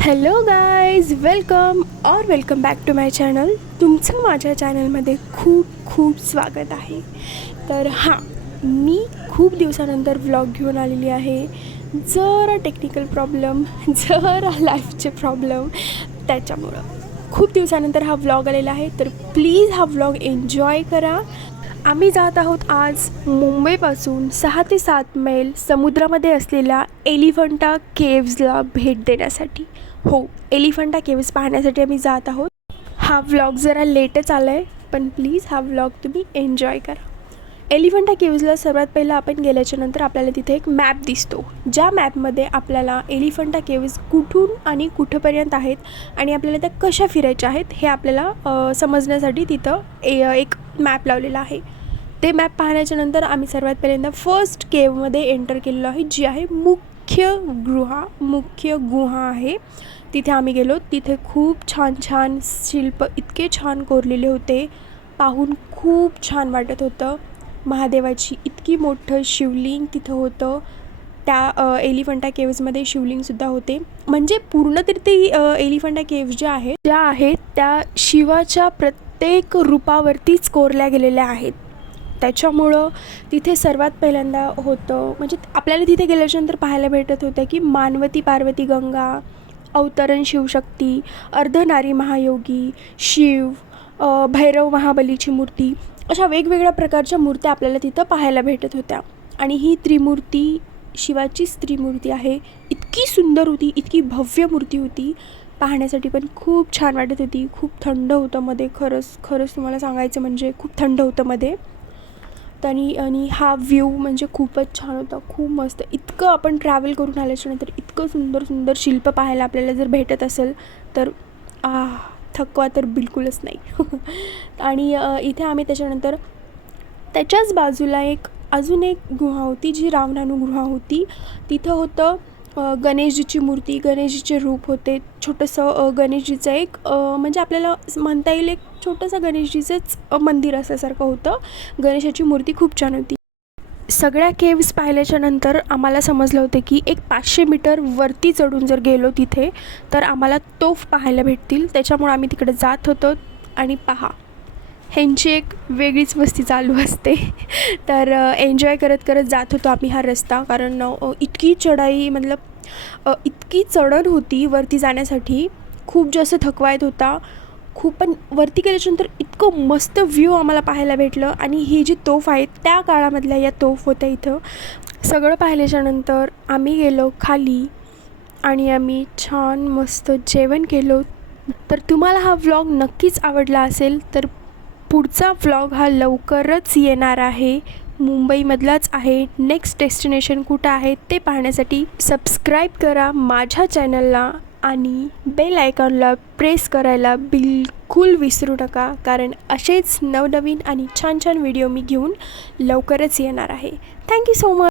Hello guys welcome और welcome back to my channel तुमचं माझ्या चॅनलमध्ये खूप खूप स्वागत आहे. तर हां मी खूप दिवसानंतर व्लॉग घेऊन आलेली आहे. जरा टेक्निकल प्रॉब्लेम जरा लाईफचे प्रॉब्लेम त्याच्यामुळं. खूप दिवसानंतर हा व्लॉग आलेला आहे तर प्लीज हा व्लॉग एन्जॉय करा. आम्ही जात आहोत आज मुंबईपासून सहा ते सात मैल समुद्रामध्ये असलेल्या एलिफंटा केव्जला भेट देण्यासाठी. हो एलिफंटा केव्ज पाहण्यासाठी आम्ही जात आहोत. हा व्लॉग जरा लेटच आला आहे पण प्लीज हा व्लॉग तुम्ही एन्जॉय करा. एलिफंटा केव्जला सर्वात पहिलं आपण गेल्याच्यानंतर आपल्याला तिथे एक मॅप दिसतो. ज्या मॅपमध्ये आपल्याला एलिफंटा केव्ज कुठून आणि कुठंपर्यंत आहेत आणि आपल्याला त्या कशा फिरायच्या आहेत हे आपल्याला समजण्यासाठी तिथं ए एक मॅप लावलेला आहे. ते मॅप पाहण्याच्या नंतर आम्ही सर्वात पहिल्यांदा फर्स्ट केवमध्ये एंटर केलेलो आहे जी आहे मुख्य गृहा मुख्य गुहा आहे. तिथे आम्ही गेलो तिथे खूप छान छान शिल्प इतके छान कोरलेले होते. पाहून खूप छान वाटत होतं. महादेवाची इतकी मोठं शिवलिंग तिथं होतं. त्या एलिफंटा केव्जमध्ये शिवलिंगसुद्धा होते. म्हणजे पूर्ण तर ते एलिफंटा केव्ज ज्या आहेत त्या आहेत त्या शिवाच्या प्रत्येक रूपावरतीच कोरल्या गेलेल्या आहेत. त्याच्यामुळं तिथे सर्वात पहिल्यांदा होतं म्हणजे आपल्याला तिथे गेल्याच्यानंतर पाहायला भेटत होतं की मानवती पार्वती गंगा अवतरण शिवशक्ती अर्धनारी महायोगी शिव भैरव महाबलीची मूर्ती अशा वेगवेगळ्या प्रकारच्या मूर्त्या आपल्याला तिथं पाहायला भेटत होत्या. आणि ही त्रिमूर्ती शिवाचीच त्रिमूर्ती आहे इतकी सुंदर होती इतकी भव्य मूर्ती होती पाहण्यासाठी पण खूप छान वाटत होती खूप थंड होतं मध्ये खरंच खरंच तुम्हाला सांगायचं म्हणजे खूप थंड होतं मध्ये. आणि आणि हा व्ह्यू म्हणजे खूपच छान होता खूप मस्त. इतकं आपण ट्रॅव्हल करून आल्याच्यानंतर इतकं सुंदर सुंदर शिल्प पाहायला आपल्याला जर भेटत असेल तर आ थकवा तर बिलकुलच नाही. आणि इथे आम्ही त्याच्यानंतर त्याच्याच बाजूला एक अजून एक गुहा होती जी रावणानुगुहा होती. तिथं होतं गणेशजीची मूर्ती गणेशजीचे रूप होते. छोटंसं गणेशजीचं एक म्हणजे आपल्याला म्हणता येईल एक छोटंसं गणेशजीचंच मंदिर असल्यासारखं होतं. गणेशाची मूर्ती खूप छान होती. सगळ्या केव्स पाहिल्याच्या नंतर आम्हाला समजलं होतं की एक पाचशे मीटर वरती चढून जर गेलो तिथे तर आम्हाला तोफ पाहायला भेटतील. त्याच्यामुळे आम्ही तिकडे जात होतो आणि पहा. ह्यांची एक वेगळीच मस्ती चालू असते. तर एन्जॉय करत करत जात होतो आम्ही हा रस्ता. कारण इतकी चढाई मतलब इतकी चढण होती वरती जाण्यासाठी. खूप जास्त थकवा येत होता. खूप पण वरती गेल्याच्यानंतर इतकं मस्त व्ह्यू आम्हाला पाहायला भेटलं. आणि ही जी तोफ आहे त्या काळामधल्या या तोफ होत्या इथं. सगळं पाहिल्याच्यानंतर आम्ही गेलो खाली. आणि आम्ही छान मस्त जेवण केलो. तर तुम्हाला हा व्लॉग नक्कीच आवडला असेल तर पुढचा व्लॉग हा लवकरच येणार आहे. मुंबईमधलाच आहे. नेक्स्ट डेस्टिनेशन कुठं आहे ते पाहण्यासाठी सबस्क्राईब करा माझ्या चॅनलला आणि बेल आयकॉनला प्रेस करायला बिलकुल विसरू नका. कारण असेच नवनवीन आणि छान छान व्हिडिओ मी घेऊन लवकरच येणार आहे. Thank you so much